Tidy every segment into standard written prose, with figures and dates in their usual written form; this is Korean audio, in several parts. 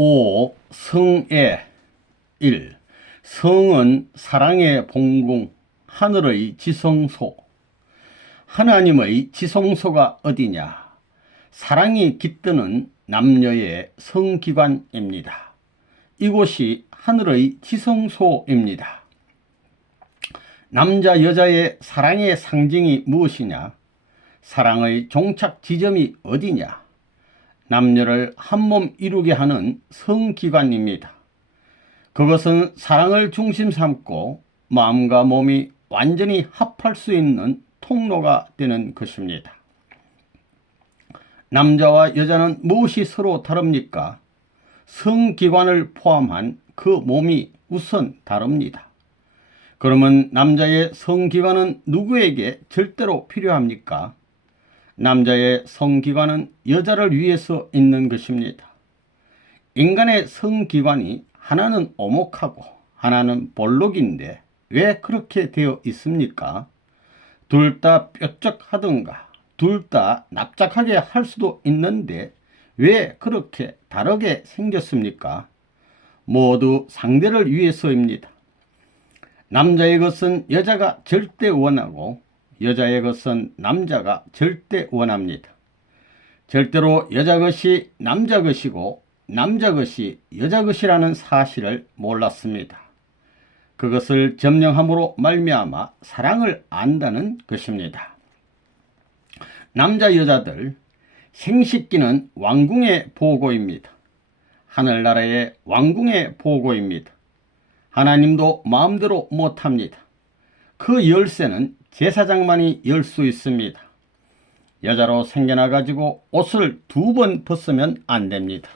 5. 성애 1. 성은 사랑의 본궁, 하늘의 지성소. 하나님의 지성소가 어디냐? 사랑이 깃드는 남녀의 성기관입니다. 이곳이 하늘의 지성소입니다. 남자 여자의 사랑의 상징이 무엇이냐? 사랑의 종착 지점이 어디냐? 남녀를 한몸 이루게 하는 성기관입니다. 그것은 사랑을 중심 삼고 마음과 몸이 완전히 합할 수 있는 통로가 되는 것입니다. 남자와 여자는 무엇이 서로 다릅니까? 성기관을 포함한 그 몸이 우선 다릅니다. 그러면 남자의 성기관은 누구에게 절대로 필요합니까? 남자의 성기관은 여자를 위해서 있는 것입니다. 인간의 성기관이 하나는 오목하고 하나는 볼록인데 왜 그렇게 되어 있습니까? 둘 다 뾰족하든가 둘 다 납작하게 할 수도 있는데 왜 그렇게 다르게 생겼습니까? 모두 상대를 위해서입니다. 남자의 것은 여자가 절대 원하고 여자의 것은 남자가 절대 원합니다. 절대로 여자 것이 남자 것이고 남자 것이 여자 것이라는 사실을 몰랐습니다. 그것을 점령함으로 말미암아 사랑을 안다는 것입니다. 남자 여자들, 생식기는 왕궁의 보고입니다. 하늘나라의 왕궁의 보고입니다. 하나님도 마음대로 못합니다. 그 열쇠는 제사장만이 열 수 있습니다. 여자로 생겨나 가지고 옷을 2번 벗으면 안 됩니다.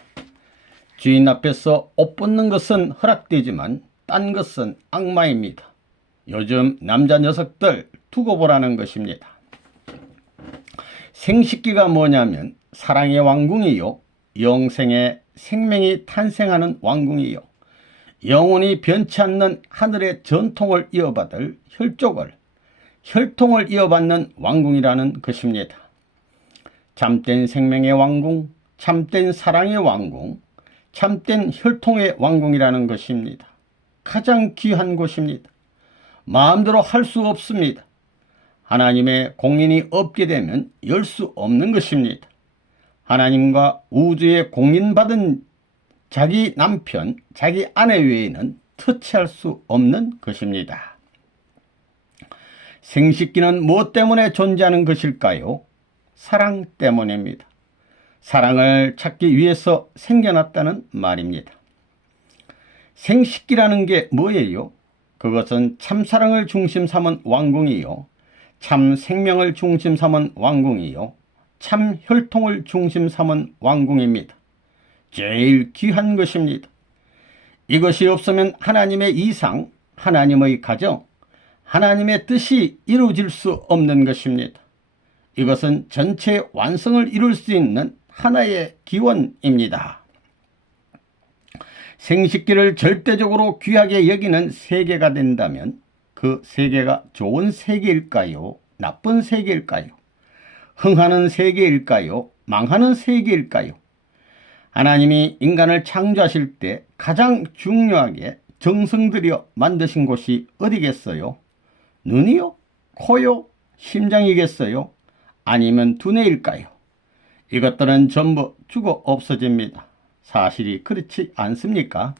주인 앞에서 옷 벗는 것은 허락되지만 딴 것은 악마입니다. 요즘 남자 녀석들 두고 보라는 것입니다. 생식기가 뭐냐면 사랑의 왕궁이요, 영생의 생명이 탄생하는 왕궁이요, 영원히 변치 않는 하늘의 전통을 이어받을 혈통을 이어받는 왕궁이라는 것입니다. 참된 생명의 왕궁, 참된 사랑의 왕궁, 참된 혈통의 왕궁이라는 것입니다. 가장 귀한 곳입니다. 마음대로 할 수 없습니다. 하나님의 공인이 없게 되면 열 수 없는 것입니다. 하나님과 우주에 공인받은 자기 남편, 자기 아내 외에는 터치할 수 없는 것입니다. 생식기는 무엇 때문에 존재하는 것일까요? 사랑 때문입니다. 사랑을 찾기 위해서 생겨났다는 말입니다. 생식기라는 게 뭐예요? 그것은 참사랑을 중심 삼은 왕궁이요, 참 생명을 중심 삼은 왕궁이요, 참 혈통을 중심 삼은 왕궁입니다. 제일 귀한 것입니다. 이것이 없으면 하나님의 이상, 하나님의 가정, 하나님의 뜻이 이루어질 수 없는 것입니다. 이것은 전체 완성을 이룰 수 있는 하나의 기원입니다. 생식기를 절대적으로 귀하게 여기는 세계가 된다면 그 세계가 좋은 세계일까요? 나쁜 세계일까요? 흥하는 세계일까요? 망하는 세계일까요? 하나님이 인간을 창조하실 때 가장 중요하게 정성 들여 만드신 곳이 어디겠어요? 눈이요? 코요? 심장이겠어요? 아니면 두뇌일까요? 이것들은 전부 죽어 없어집니다. 사실이 그렇지 않습니까?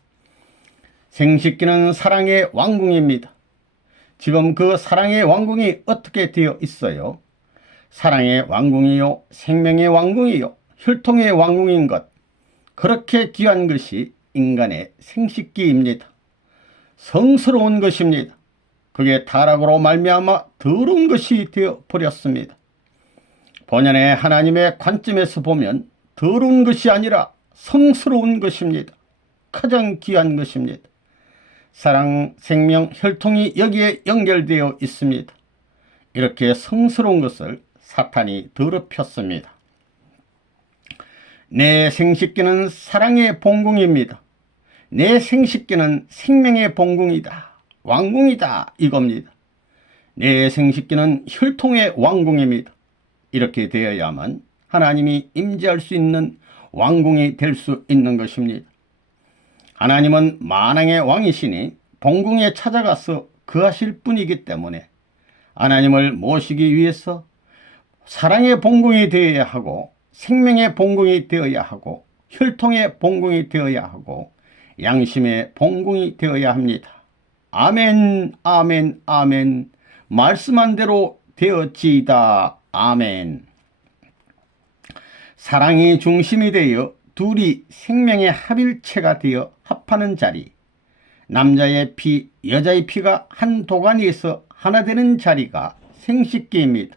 생식기는 사랑의 왕궁입니다. 지금 그 사랑의 왕궁이 어떻게 되어 있어요? 사랑의 왕궁이요, 생명의 왕궁이요, 혈통의 왕궁인 것, 그렇게 귀한 것이 인간의 생식기입니다. 성스러운 것입니다. 그게 타락으로 말미암아 더러운 것이 되어버렸습니다. 본연의 하나님의 관점에서 보면 더러운 것이 아니라 성스러운 것입니다. 가장 귀한 것입니다. 사랑, 생명, 혈통이 여기에 연결되어 있습니다. 이렇게 성스러운 것을 사탄이 더럽혔습니다. 내 생식기는 사랑의 본궁입니다. 내 생식기는 생명의 본궁이다, 왕궁이다, 이겁니다. 내 생식기는 혈통의 왕궁입니다. 이렇게 되어야만 하나님이 임재할 수 있는 왕궁이 될 수 있는 것입니다. 하나님은 만왕의 왕이시니 본궁에 찾아가서 거하실 분이기 때문에 하나님을 모시기 위해서 사랑의 본궁이 되어야 하고 생명의 본궁이 되어야 하고 혈통의 본궁이 되어야 하고 양심의 본궁이 되어야 합니다. 아멘, 아멘, 아멘. 말씀한 대로 되어지이다. 아멘. 사랑이 중심이 되어 둘이 생명의 합일체가 되어 합하는 자리, 남자의 피, 여자의 피가 한 도가니에서 하나 되는 자리가 생식기입니다.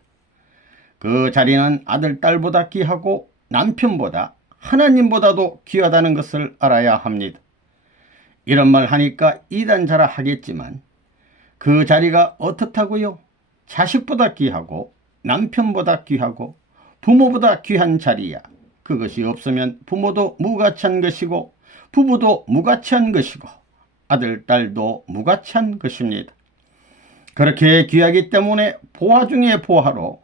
그 자리는 아들, 딸보다 귀하고 남편보다 하나님보다도 귀하다는 것을 알아야 합니다. 이런 말 하니까 이단자라 하겠지만 그 자리가 어떻다고요? 자식보다 귀하고 남편보다 귀하고 부모보다 귀한 자리야. 그것이 없으면 부모도 무가치한 것이고 부부도 무가치한 것이고 아들, 딸도 무가치한 것입니다. 그렇게 귀하기 때문에 보화 중에 보화로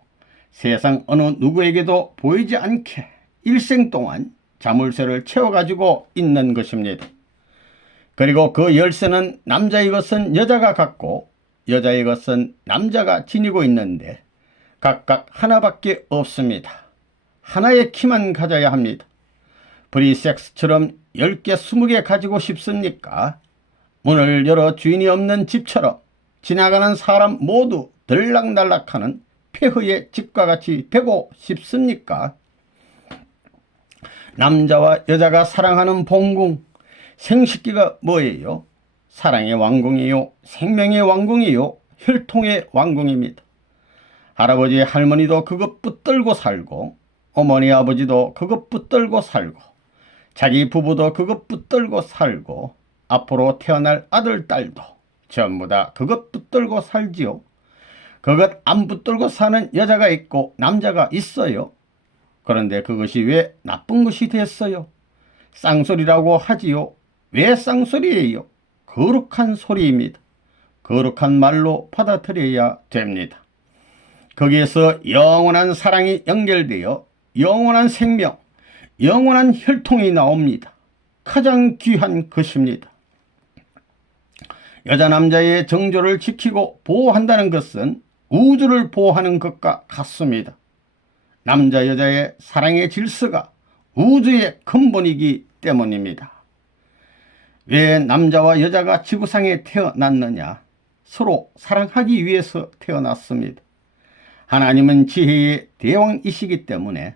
세상 어느 누구에게도 보이지 않게 일생 동안 자물쇠를 채워가지고 있는 것입니다. 그리고 그 열쇠는 남자의 것은 여자가 갖고 여자의 것은 남자가 지니고 있는데 각각 하나밖에 없습니다. 하나의 키만 가져야 합니다. 프리섹스처럼 10개, 20개 가지고 싶습니까? 문을 열어 주인이 없는 집처럼 지나가는 사람 모두 들락날락하는 폐허의 집과 같이 되고 싶습니까? 남자와 여자가 사랑하는 본궁, 생식기가 뭐예요? 사랑의 왕궁이요, 생명의 왕궁이요, 혈통의 왕궁입니다. 할아버지 할머니도 그것 붙들고 살고 어머니 아버지도 그것 붙들고 살고 자기 부부도 그것 붙들고 살고 앞으로 태어날 아들 딸도 전부 다 그것 붙들고 살지요. 그것 안 붙들고 사는 여자가 있고 남자가 있어요. 그런데 그것이 왜 나쁜 것이 됐어요? 쌍소리라고 하지요. 왜 쌍소리예요? 거룩한 소리입니다. 거룩한 말로 받아들여야 됩니다. 거기에서 영원한 사랑이 연결되어 영원한 생명, 영원한 혈통이 나옵니다. 가장 귀한 것입니다. 여자 남자의 정조를 지키고 보호한다는 것은 우주를 보호하는 것과 같습니다. 남자 여자의 사랑의 질서가 우주의 근본이기 때문입니다. 왜 남자와 여자가 지구상에 태어났느냐? 서로 사랑하기 위해서 태어났습니다. 하나님은 지혜의 대왕이시기 때문에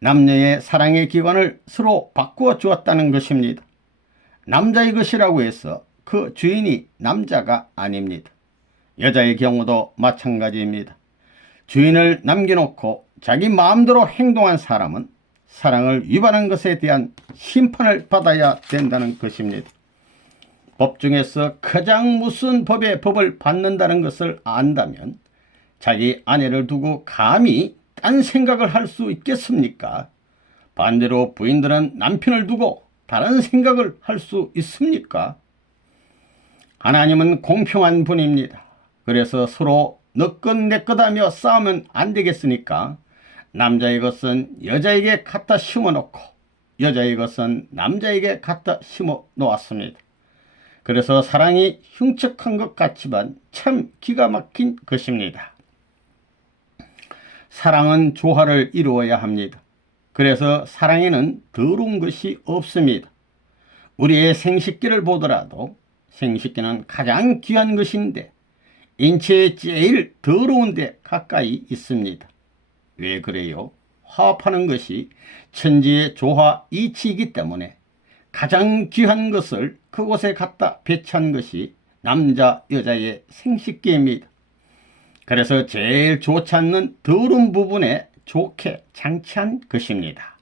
남녀의 사랑의 기관을 서로 바꾸어 주었다는 것입니다. 남자의 것이라고 해서 그 주인이 남자가 아닙니다. 여자의 경우도 마찬가지입니다. 주인을 남겨놓고 자기 마음대로 행동한 사람은 사랑을 위반한 것에 대한 심판을 받아야 된다는 것입니다. 법 중에서 가장 무슨 법을 받는다는 것을 안다면 자기 아내를 두고 감히 딴 생각을 할 수 있겠습니까? 반대로 부인들은 남편을 두고 다른 생각을 할 수 있습니까? 하나님은 공평한 분입니다. 그래서 서로 너 것 내 것 하며 싸우면 안 되겠으니까 남자의 것은 여자에게 갖다 심어놓고 여자의 것은 남자에게 갖다 심어 놓았습니다. 그래서 사랑이 흉측한 것 같지만 참 기가 막힌 것입니다. 사랑은 조화를 이루어야 합니다. 그래서 사랑에는 더러운 것이 없습니다. 우리의 생식기를 보더라도 생식기는 가장 귀한 것인데 인체에 제일 더러운 데 가까이 있습니다. 왜 그래요? 화합하는 것이 천지의 조화 이치이기 때문에 가장 귀한 것을 그곳에 갖다 배치한 것이 남자 여자의 생식기입니다. 그래서 제일 좋지 않는 더러운 부분에 좋게 장치한 것입니다.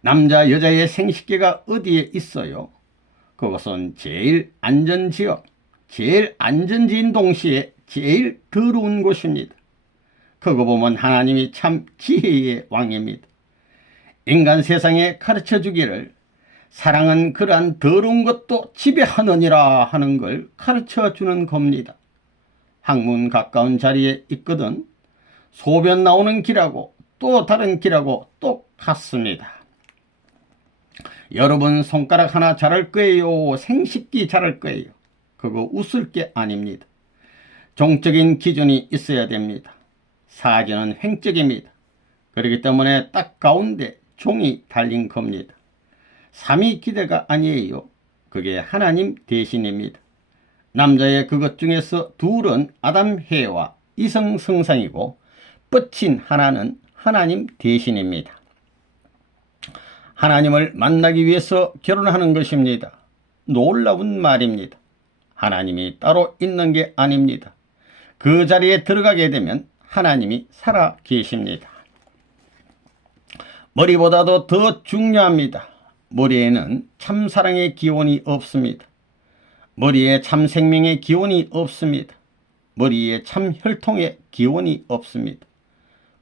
남자 여자의 생식기가 어디에 있어요? 그것은 제일 안전지역, 제일 안전지인 동시에 제일 더러운 곳입니다. 그거 보면 하나님이 참 지혜의 왕입니다. 인간 세상에 가르쳐 주기를 사랑은 그러한 더러운 것도 지배하느니라 하는 걸 가르쳐 주는 겁니다. 항문 가까운 자리에 있거든 소변 나오는 길하고 또 다른 길하고 똑같습니다. 여러분 손가락 하나 자랄 거예요? 생식기 자랄 거예요? 그거 웃을 게 아닙니다. 종적인 기준이 있어야 됩니다. 사지는 횡적입니다. 그렇기 때문에 딱 가운데 종이 달린 겁니다. 삼위 기대가 아니에요. 그게 하나님 대신입니다. 남자의 그것 중에서 둘은 아담 해와 이성성상이고 뻗친 하나는 하나님 대신입니다. 하나님을 만나기 위해서 결혼하는 것입니다. 놀라운 말입니다. 하나님이 따로 있는 게 아닙니다. 그 자리에 들어가게 되면 하나님이 살아 계십니다. 머리보다도 더 중요합니다. 머리에는 참 사랑의 기원이 없습니다. 머리에 참 생명의 기원이 없습니다. 머리에 참 혈통의 기원이 없습니다.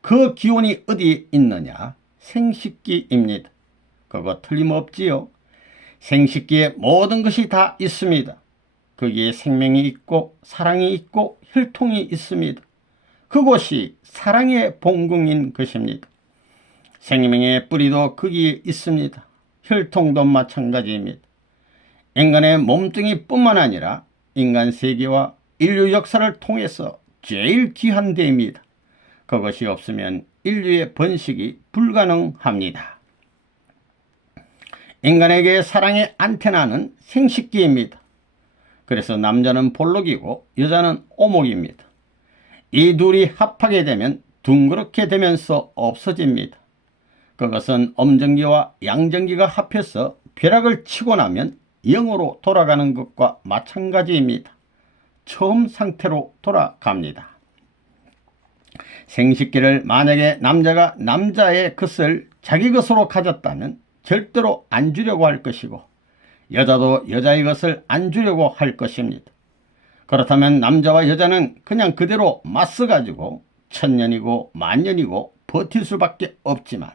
그 기원이 어디에 있느냐? 생식기입니다. 그거 틀림없지요. 생식기에 모든 것이 다 있습니다. 거기에 생명이 있고 사랑이 있고 혈통이 있습니다. 그곳이 사랑의 본궁인 것입니다. 생명의 뿌리도 거기에 있습니다. 혈통도 마찬가지입니다. 인간의 몸뚱이 뿐만 아니라 인간 세계와 인류 역사를 통해서 제일 귀한 데입니다. 그것이 없으면 인류의 번식이 불가능합니다. 인간에게 사랑의 안테나는 생식기입니다. 그래서 남자는 볼록이고 여자는 오목입니다. 이 둘이 합하게 되면 둥그렇게 되면서 없어집니다. 그것은 엄전기와 양전기가 합해서 벼락을 치고 나면 0으로 돌아가는 것과 마찬가지입니다. 처음 상태로 돌아갑니다. 생식기를 만약에 남자가 남자의 것을 자기 것으로 가졌다면 절대로 안 주려고 할 것이고 여자도 여자의 것을 안 주려고 할 것입니다. 그렇다면 남자와 여자는 그냥 그대로 맞서가지고 천년이고 만년이고 버틸 수밖에 없지만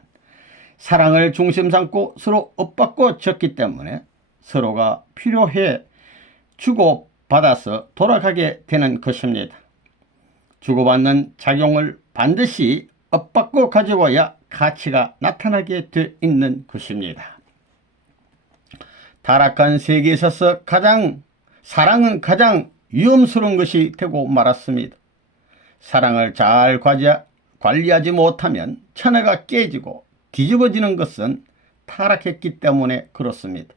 사랑을 중심 삼고 서로 엇받고 졌기 때문에 서로가 필요해 주고받아서 돌아가게 되는 것입니다. 주고받는 작용을 반드시 엇받고 가지고야 가치가 나타나게 돼 있는 것입니다. 타락한 세계에 있어서 사랑은 가장 위험스러운 것이 되고 말았습니다. 사랑을 잘 관리하지 못하면 천하가 깨지고 뒤집어지는 것은 타락했기 때문에 그렇습니다.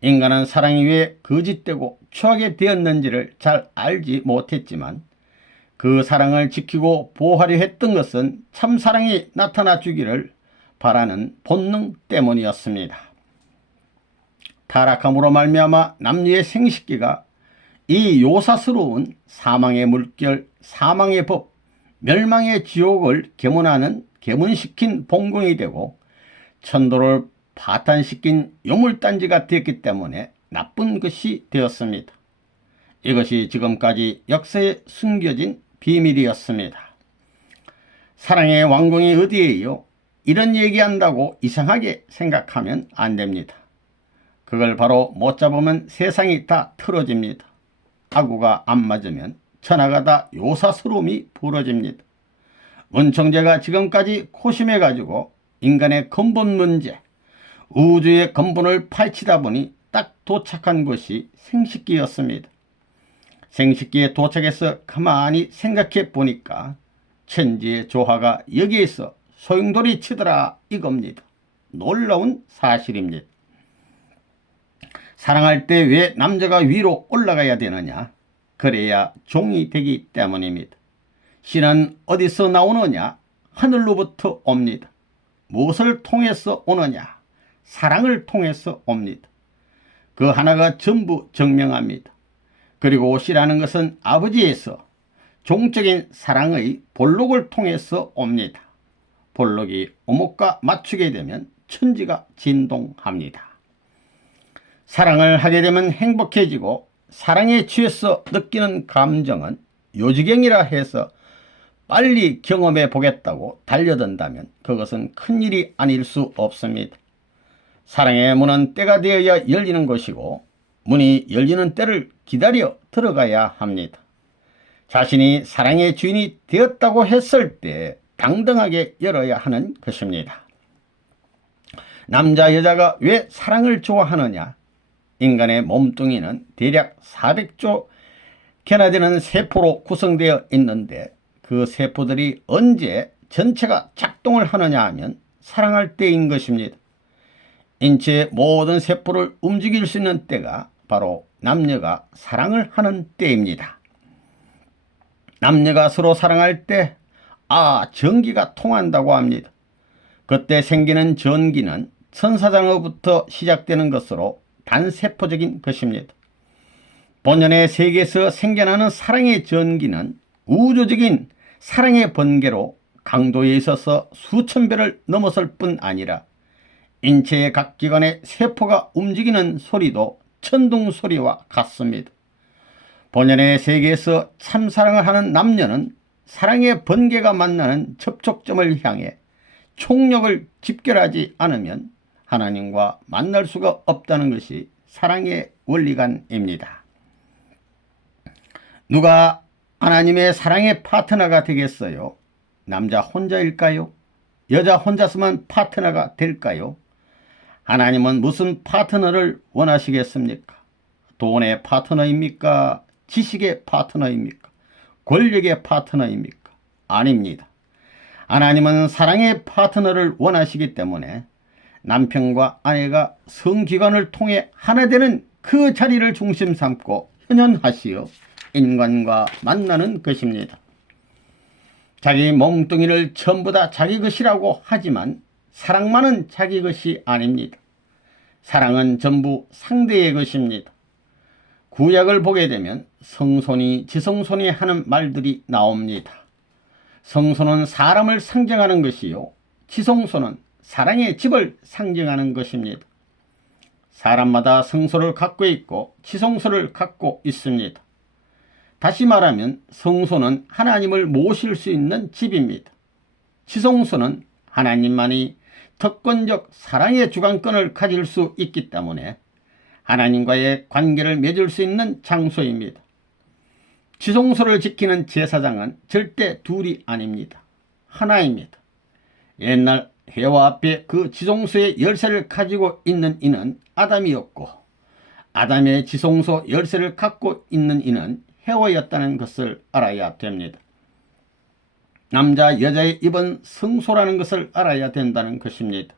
인간은 사랑이 왜 거짓되고 추하게 되었는지를 잘 알지 못했지만 그 사랑을 지키고 보호하려 했던 것은 참 사랑이 나타나 주기를 바라는 본능 때문이었습니다. 타락함으로 말미암아 남녀의 생식기가 이 요사스러운 사망의 물결, 사망의 법, 멸망의 지옥을 계문시킨 본궁이 되고 천도를 파탄시킨 요물단지가 되었기 때문에 나쁜 것이 되었습니다. 이것이 지금까지 역사에 숨겨진 비밀이었습니다. 사랑의 왕궁이 어디에요? 이런 얘기한다고 이상하게 생각하면 안 됩니다. 그걸 바로 못 잡으면 세상이 다 틀어집니다. 아구가 안 맞으면 천하가 다 요사스러움이 벌어집니다. 원청제가 지금까지 코심해가지고 인간의 근본 문제, 우주의 근본을 파헤치다 보니 딱 도착한 것이 생식기였습니다. 생식기에 도착해서 가만히 생각해 보니까 천지의 조화가 여기에서 소용돌이 치더라 이겁니다. 놀라운 사실입니다. 사랑할 때 왜 남자가 위로 올라가야 되느냐? 그래야 종이 되기 때문입니다. 신은 어디서 나오느냐? 하늘로부터 옵니다. 무엇을 통해서 오느냐? 사랑을 통해서 옵니다. 그 하나가 전부 증명합니다. 그리고 씨라는 것은 아버지에서 종적인 사랑의 볼록을 통해서 옵니다. 볼록이 오목과 맞추게 되면 천지가 진동합니다. 사랑을 하게 되면 행복해지고 사랑에 취해서 느끼는 감정은 요지경이라 해서 빨리 경험해 보겠다고 달려든다면 그것은 큰일이 아닐 수 없습니다. 사랑의 문은 때가 되어야 열리는 것이고 문이 열리는 때를 기다려 들어가야 합니다. 자신이 사랑의 주인이 되었다고 했을 때 당당하게 열어야 하는 것입니다. 남자 여자가 왜 사랑을 좋아하느냐? 인간의 몸뚱이는 대략 400조 개나 되는 세포로 구성되어 있는데 그 세포들이 언제 전체가 작동을 하느냐 하면 사랑할 때인 것입니다. 인체의 모든 세포를 움직일 수 있는 때가 바로 남녀가 사랑을 하는 때입니다. 남녀가 서로 사랑할 때 전기가 통한다고 합니다. 그때 생기는 전기는 천사장으로부터 시작되는 것으로 단세포적인 것입니다. 본연의 세계에서 생겨나는 사랑의 전기는 우주적인 사랑의 번개로 강도에 있어서 수천 배를 넘어설 뿐 아니라 인체의 각 기관의 세포가 움직이는 소리도 천둥 소리와 같습니다. 본연의 세계에서 참사랑을 하는 남녀는 사랑의 번개가 만나는 접촉점을 향해 총력을 집결하지 않으면 하나님과 만날 수가 없다는 것이 사랑의 원리관입니다. 누가 하나님의 사랑의 파트너가 되겠어요? 남자 혼자일까요? 여자 혼자서만 파트너가 될까요? 하나님은 무슨 파트너를 원하시겠습니까? 돈의 파트너입니까? 지식의 파트너입니까? 권력의 파트너입니까? 아닙니다. 하나님은 사랑의 파트너를 원하시기 때문에 남편과 아내가 성기관을 통해 하나 되는 그 자리를 중심 삼고 현현하시어 인간과 만나는 것입니다. 자기 몸뚱이를 전부 다 자기 것이라고 하지만 사랑만은 자기 것이 아닙니다. 사랑은 전부 상대의 것입니다. 구약을 보게 되면 성손이 지성손이 하는 말들이 나옵니다. 성손은 사람을 상징하는 것이요 지성손은 사랑의 집을 상징하는 것입니다. 사람마다 성소를 갖고 있고 지성소를 갖고 있습니다. 다시 말하면 성소는 하나님을 모실 수 있는 집입니다. 지성소는 하나님만이 특권적 사랑의 주관권을 가질 수 있기 때문에 하나님과의 관계를 맺을 수 있는 장소입니다. 지성소를 지키는 제사장은 절대 둘이 아닙니다. 하나입니다. 옛날 해와 앞에 그 지성소의 열쇠를 가지고 있는 이는 아담이었고 아담의 지성소 열쇠를 갖고 있는 이는 해와였다는 것을 알아야 됩니다. 남자 여자의 입은 성소라는 것을 알아야 된다는 것입니다.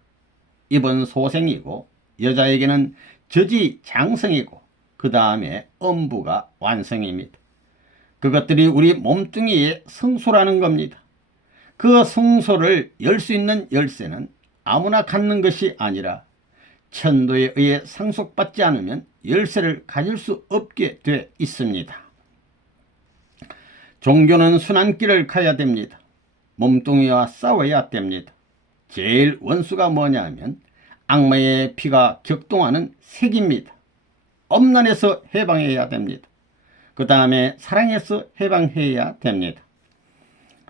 입은 소생이고 여자에게는 젖이 장성이고 그 다음에 음부가 완성입니다. 그것들이 우리 몸뚱이의 성소라는 겁니다. 그 성소를 열 수 있는 열쇠는 아무나 갖는 것이 아니라 천도에 의해 상속받지 않으면 열쇠를 가질 수 없게 돼 있습니다. 종교는 순환길을 가야 됩니다. 몸뚱이와 싸워야 됩니다. 제일 원수가 뭐냐 하면 악마의 피가 격동하는 색입니다. 엄란에서 해방해야 됩니다. 그 다음에 사랑에서 해방해야 됩니다.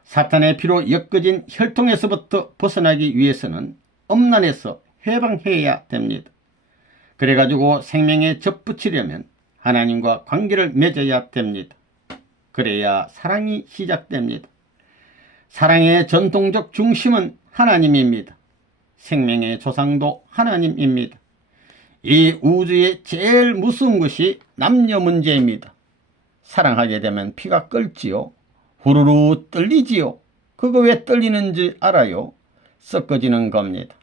사탄의 피로 엮어진 혈통에서부터 벗어나기 위해서는 엄란에서 해방해야 됩니다. 그래가지고 생명에 접붙이려면 하나님과 관계를 맺어야 됩니다. 그래야 사랑이 시작됩니다. 사랑의 전통적 중심은 하나님입니다. 생명의 조상도 하나님입니다. 이 우주의 제일 무서운 것이 남녀 문제입니다. 사랑하게 되면 피가 끓지요. 후루루 떨리지요. 그거 왜 떨리는지 알아요? 섞어지는 겁니다.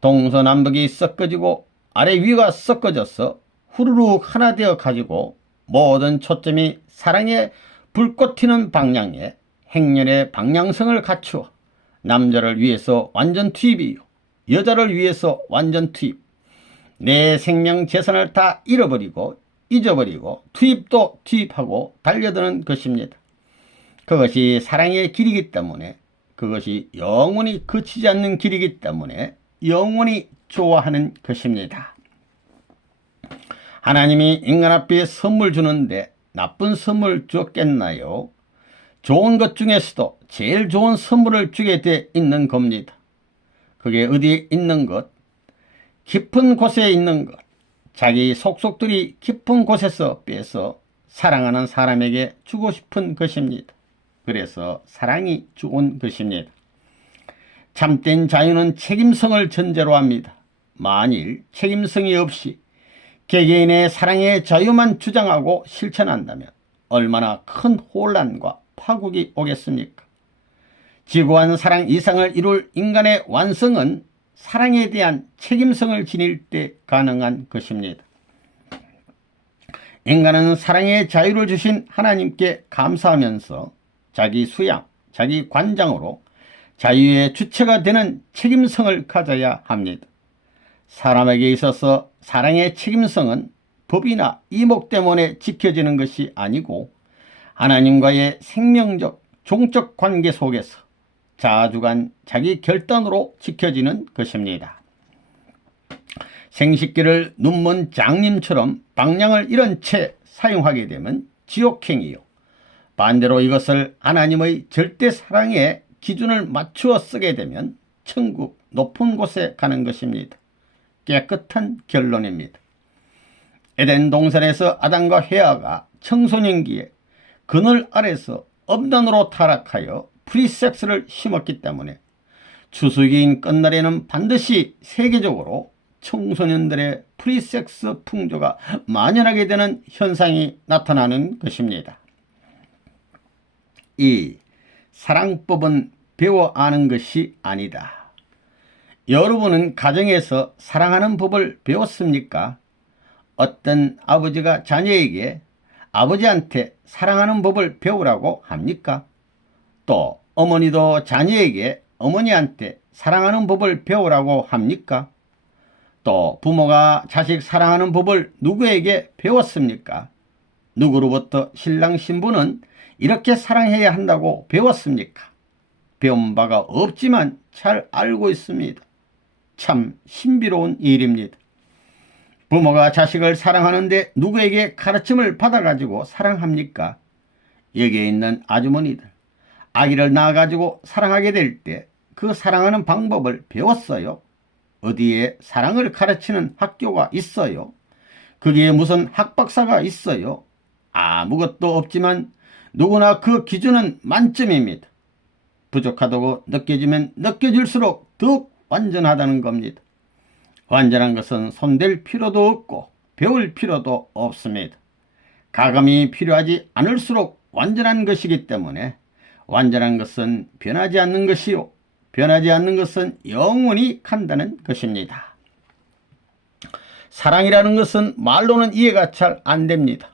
동서남북이 섞어지고 아래 위가 섞어져서 후루룩 하나 되어 가지고 모든 초점이 사랑의 불꽃 튀는 방향에 행렬의 방향성을 갖추어 남자를 위해서 완전 투입이요 여자를 위해서 완전 투입, 내 생명 재산을 다 잃어버리고 잊어버리고 투입도 투입하고 달려드는 것입니다. 그것이 사랑의 길이기 때문에, 그것이 영원히 그치지 않는 길이기 때문에 영원히 좋아하는 것입니다. 하나님이 인간 앞에 선물 주는데 나쁜 선물 줬겠나요? 좋은 것 중에서도 제일 좋은 선물을 주게 돼 있는 겁니다. 그게 어디에 있는 것? 깊은 곳에 있는 것. 자기 속속들이 깊은 곳에서 빼서 사랑하는 사람에게 주고 싶은 것입니다. 그래서 사랑이 좋은 것입니다. 참된 자유는 책임성을 전제로 합니다. 만일 책임성이 없이 개개인의 사랑의 자유만 주장하고 실천한다면 얼마나 큰 혼란과 파국이 오겠습니까? 지고한 사랑 이상을 이룰 인간의 완성은 사랑에 대한 책임성을 지닐 때 가능한 것입니다. 인간은 사랑의 자유를 주신 하나님께 감사하면서 자기 수양, 자기 관장으로 자유의 주체가 되는 책임성을 가져야 합니다. 사람에게 있어서 사랑의 책임성은 법이나 이목 때문에 지켜지는 것이 아니고 하나님과의 생명적, 종적 관계 속에서 자주간 자기 결단으로 지켜지는 것입니다. 생식기를 눈먼 장님처럼 방향을 잃은 채 사용하게 되면 지옥행이요. 반대로 이것을 하나님의 절대 사랑의 기준을 맞추어 쓰게 되면 천국 높은 곳에 가는 것입니다. 깨끗한 결론입니다. 에덴 동산에서 아담과 헤아가 청소년기에 그늘 아래서 음란으로 타락하여 프리섹스를 심었기 때문에 추수기인 끝날에는 반드시 세계적으로 청소년들의 프리섹스 풍조가 만연하게 되는 현상이 나타나는 것입니다. 이 사랑법은 배워 아는 것이 아니다. 여러분은 가정에서 사랑하는 법을 배웠습니까? 어떤 아버지가 자녀에게 아버지한테 사랑하는 법을 배우라고 합니까? 또 어머니도 자녀에게 어머니한테 사랑하는 법을 배우라고 합니까? 또 부모가 자식 사랑하는 법을 누구에게 배웠습니까? 누구로부터 신랑 신부는 이렇게 사랑해야 한다고 배웠습니까? 배운 바가 없지만 잘 알고 있습니다. 참 신비로운 일입니다. 부모가 자식을 사랑하는데 누구에게 가르침을 받아가지고 사랑합니까? 여기에 있는 아주머니들, 아기를 낳아가지고 사랑하게 될 때 그 사랑하는 방법을 배웠어요? 어디에 사랑을 가르치는 학교가 있어요? 거기에 무슨 학박사가 있어요? 아무것도 없지만 누구나 그 기준은 만점입니다. 부족하다고 느껴지면 느껴질수록 더욱 완전하다는 겁니다. 완전한 것은 손댈 필요도 없고 배울 필요도 없습니다. 가감이 필요하지 않을수록 완전한 것이기 때문에 완전한 것은 변하지 않는 것이요, 변하지 않는 것은 영원히 간다는 것입니다. 사랑이라는 것은 말로는 이해가 잘 안 됩니다.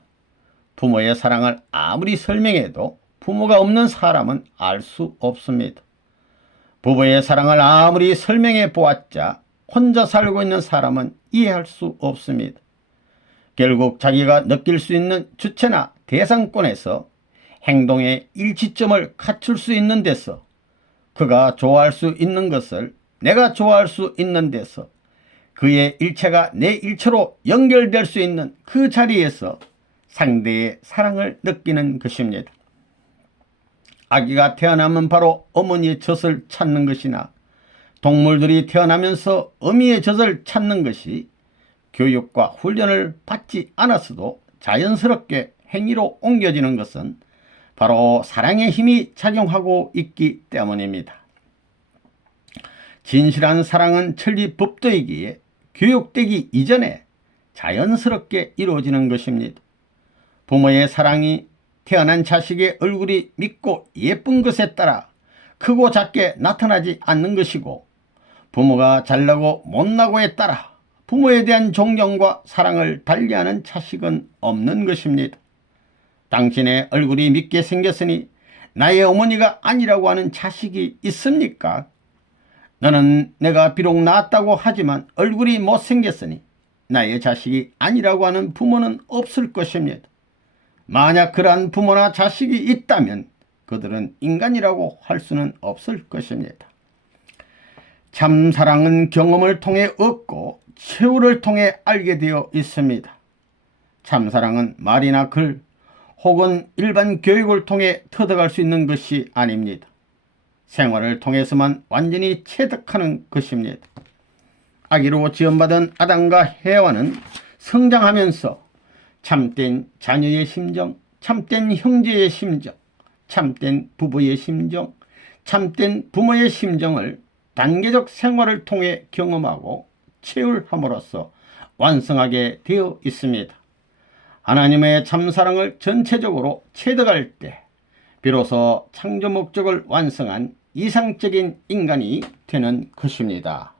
부모의 사랑을 아무리 설명해도 부모가 없는 사람은 알 수 없습니다. 부모의 사랑을 아무리 설명해 보았자 혼자 살고 있는 사람은 이해할 수 없습니다. 결국 자기가 느낄 수 있는 주체나 대상권에서 행동의 일치점을 갖출 수 있는 데서, 그가 좋아할 수 있는 것을 내가 좋아할 수 있는 데서, 그의 일체가 내 일체로 연결될 수 있는 그 자리에서 상대의 사랑을 느끼는 것입니다. 아기가 태어나면 바로 어머니의 젖을 찾는 것이나 동물들이 태어나면서 어미의 젖을 찾는 것이 교육과 훈련을 받지 않았어도 자연스럽게 행위로 옮겨지는 것은 바로 사랑의 힘이 작용하고 있기 때문입니다. 진실한 사랑은 천리법도이기에 교육되기 이전에 자연스럽게 이루어지는 것입니다. 부모의 사랑이 태어난 자식의 얼굴이 밉고 예쁜 것에 따라 크고 작게 나타나지 않는 것이고, 부모가 잘나고 못나고에 따라 부모에 대한 존경과 사랑을 달리하는 자식은 없는 것입니다. 당신의 얼굴이 밉게 생겼으니 나의 어머니가 아니라고 하는 자식이 있습니까? 너는 내가 비록 낳았다고 하지만 얼굴이 못생겼으니 나의 자식이 아니라고 하는 부모는 없을 것입니다. 만약 그러한 부모나 자식이 있다면 그들은 인간이라고 할 수는 없을 것입니다. 참 사랑은 경험을 통해 얻고 최후를 통해 알게 되어 있습니다. 참 사랑은 말이나 글 혹은 일반 교육을 통해 터득할 수 있는 것이 아닙니다. 생활을 통해서만 완전히 체득하는 것입니다. 아기로 지원받은 아담과 해와는 성장하면서 참된 자녀의 심정, 참된 형제의 심정, 참된 부부의 심정, 참된 부모의 심정을 단계적 생활을 통해 경험하고 체휼함으로써 완성하게 되어 있습니다. 하나님의 참사랑을 전체적으로 체득할 때 비로소 창조 목적을 완성한 이상적인 인간이 되는 것입니다.